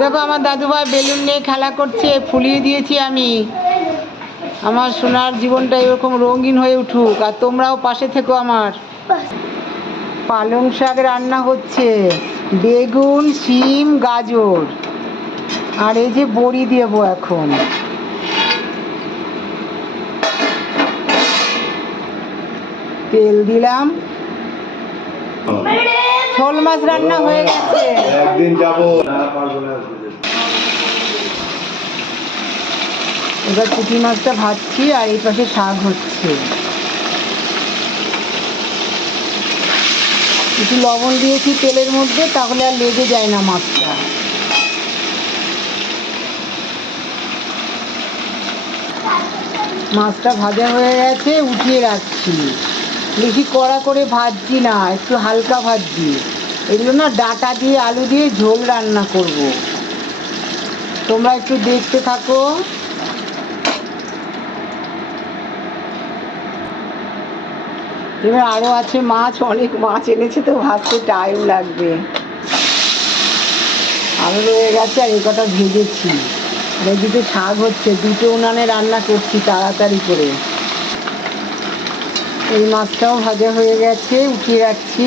দেখো আমার দাদুভাই বেলুন নিয়ে খেলা করছে, ফুলিয়ে দিয়েছি আমি। আমার সোনার জীবনটা এরকম রঙিন হয়ে উঠুক, আর তোমরাও পাশে থেকো আমার। পালং শাক রান্না হচ্ছে, বেগুন, শিম, গাজর, আর এই যে বড়ি দেবো এখন। তেল দিলাম। শোল মাছ রান্না হয়ে গেছে। একদিন যাবো। এবার পুঁটি মাছটা ভাজছি, আর এই পাশে শাক হচ্ছে। একটু লবণ দিয়েছি তেলের মধ্যে, তাহলে আর লেগে যায় না মাছটা। মাছটা ভাজা হয়ে গেছে, উঠিয়ে রাখছি। বেশি কড়া করে ভাজছি না, একটু হালকা ভাজছি। এগুলো না ডাঁটা দিয়ে আলু দিয়ে ঝোল রান্না করব। তোমরা একটু দেখতে থাকো। এবার আরও আছে মাছ, অনেক মাছ এনেছে তো ভাজতে টাইম লাগবে। আলু রয়ে গেছে, আর এই কটা ভেজেছি। আর এদিকে শাক হচ্ছে, দুটো উনানে রান্না করছি তাড়াতাড়ি করে। এই মাছটাও ভাজা হয়ে গেছে, উঠিয়ে রাখছি।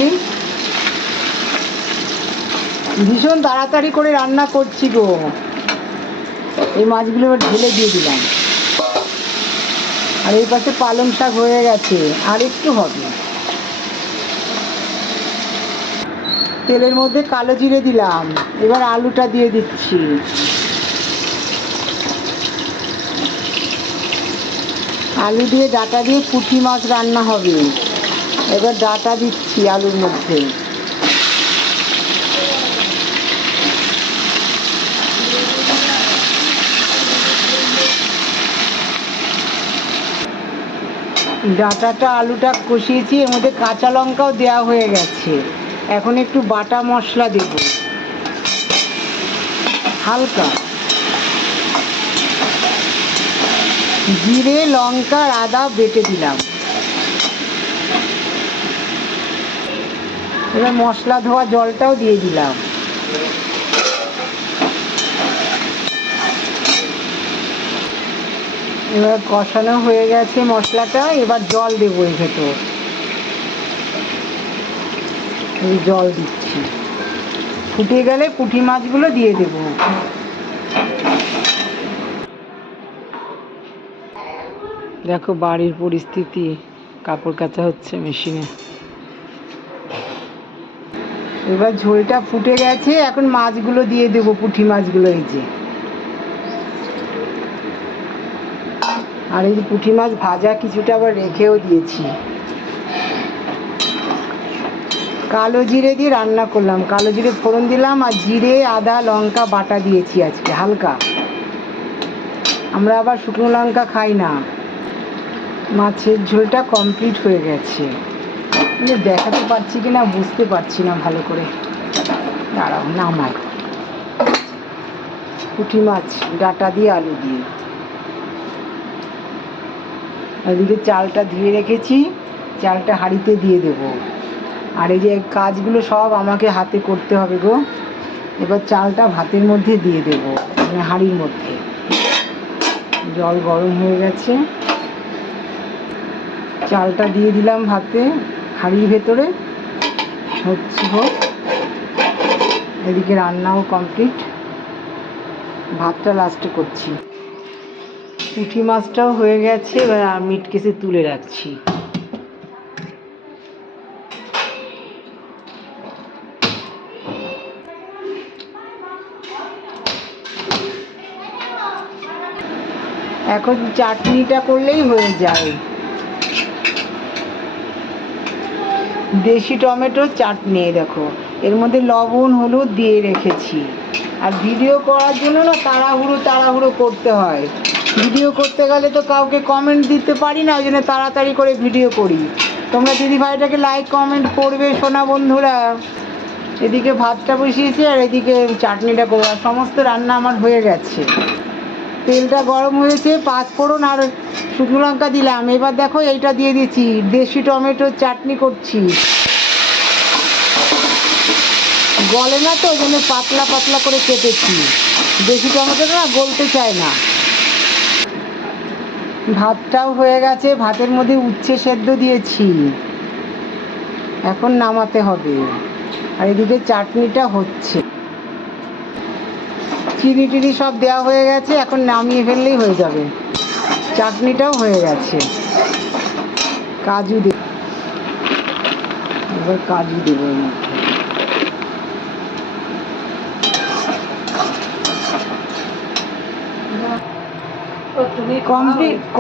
ভীষণ তাড়াতাড়ি করে রান্না করছি গো। এই মাছগুলো এবার ঢেলে দিয়ে দিলাম। আর এই পাশে পালং শাক হয়ে গেছে, আর একটু হবে। তেলের মধ্যে কালো জিরে দিলাম, এবার আলুটা দিয়ে দিচ্ছি। আলু দিয়ে ডাঁটা দিয়ে পুঁটি মাছ রান্না হবে। এবার ডাঁটা দিচ্ছি আলুর মধ্যে। ডাঁটাটা আলুটা কষিয়েছি, এর মধ্যে কাঁচা লঙ্কাও দেওয়া হয়ে গেছে। এখন একটু বাটা মশলা দেব, হালকা জিরে, লঙ্কা, আদা বেটে দিলাম। এবার মশলা ধোয়া জলটাও দিয়ে দিলাম। এবার কষানো হয়ে গেছে মশলাটা, এবার জল দেবো এর ভেতর। এই জল দিচ্ছি, ফুটে গেলে পুঁটি মাছগুলো দিয়ে দেব। দেখো বাড়ির পরিস্থিতি, কাপড় কাচা হচ্ছে মেশিনে। এবার ঝোলটা ফুটে গেছে, এখন মাছগুলো দিয়ে দেবো, পুঁটি মাছগুলো। এই যে, আর এই যে পুঁটি মাছ ভাজা কিছুটা আবার রেখেও দিয়েছি। কালো জিরে দিয়ে রান্না করলাম, কালো জিরে ফোড়ন দিলাম, আর জিরে, আদা, লঙ্কা বাটা দিয়েছি আজকে হালকা। আমরা আবার শুকনো লঙ্কা খাই না। মাছের ঝোলটা কমপ্লিট হয়ে গেছে। দেখাতে পারছি কি না বুঝতে পারছি না ভালো করে। দাঁড়াও, নামাই। পুঁটি মাছ ডাঁটা দিয়ে আলু দিয়ে। এদিকে চালটা ধুয়ে রেখেছি, চালটা হাঁড়িতে দিয়ে দেবো। আর এই যে কাজগুলো সব আমাকে হাতে করতে হবে গো। এবার চালটা ভাতের মধ্যে দিয়ে দেবো, মানে হাঁড়ির মধ্যে। জল গরম হয়ে গেছে, চালটা দিয়ে দিলাম ভাতে, হাঁড়ির ভেতরে। হচ্ছে হোক, এদিকে রান্নাও কমপ্লিট, ভাতটা লাস্টে করছি। পুঁটি মাছটাও হয়ে গেছে, এবার মিট কেসে তুলে রাখছি। এখন চাটনিটা করলেই হয়ে যায়। দেশি টমেটোর চাটনি দেখো, এর মধ্যে লবণ হলুদ দিয়ে রেখেছি। আর ভিডিও করার জন্য না তাড়াহুড়ো করতে হয়। ভিডিও করতে গেলে তো কাউকে কমেন্ট দিতে পারি না, ওই জন্য তাড়াতাড়ি করে ভিডিও করি। তোমরা দিদিভাইটাকে লাইক কমেন্ট করবে সোনা বন্ধুরা। এদিকে ভাতটা বসিয়েছি, আর এদিকে চাটনিটা করবো। আর সমস্ত রান্না আমার হয়ে গেছে। তেলটা গরম হয়েছে, পাঁচফোড়ন আর শুকনো লঙ্কা দিলাম। এবার দেখো এইটা দিয়ে দিচ্ছি, দেশি টমেটোর চাটনি করছি। গলে না, তো ওই জন্য পাতলা পাতলা করে কেটেছি। বেশি টমেটোটা না গলতে চায় না। ভাতটাও হয়ে গেছে, ভাতের মধ্যে উচ্ছে সেদ্ধ দিয়েছি, এখন নামাতে হবে। আর এদিকে চাটনিটা হচ্ছে, চিনি টিনি সব দেওয়া হয়ে গেছে, এখন নামিয়ে ফেললেই হয়ে যাবে। চাটনিটাও হয়ে গেছে। কাজু দেব, এবার কাজু দেবো এর মধ্যে।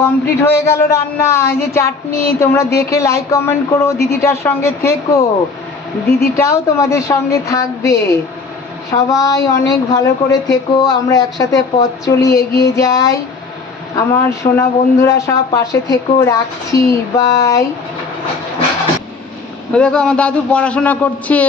কমপ্লিট হয়ে গেল রান্না। এই যে চাটনি, তোমরা দেখে লাইক কমেন্ট করো, দিদিটার সঙ্গে থেকো, দিদিটাও তোমাদের সঙ্গে থাকবে। সবাই অনেক ভালো করে থেকো, আমরা একসাথে পথ চলি, এগিয়ে যাই। আমার সোনা বন্ধুরা সব পাশে থেকো, রাখছি, বাই। দেখো আমার দাদু পড়াশোনা করছে।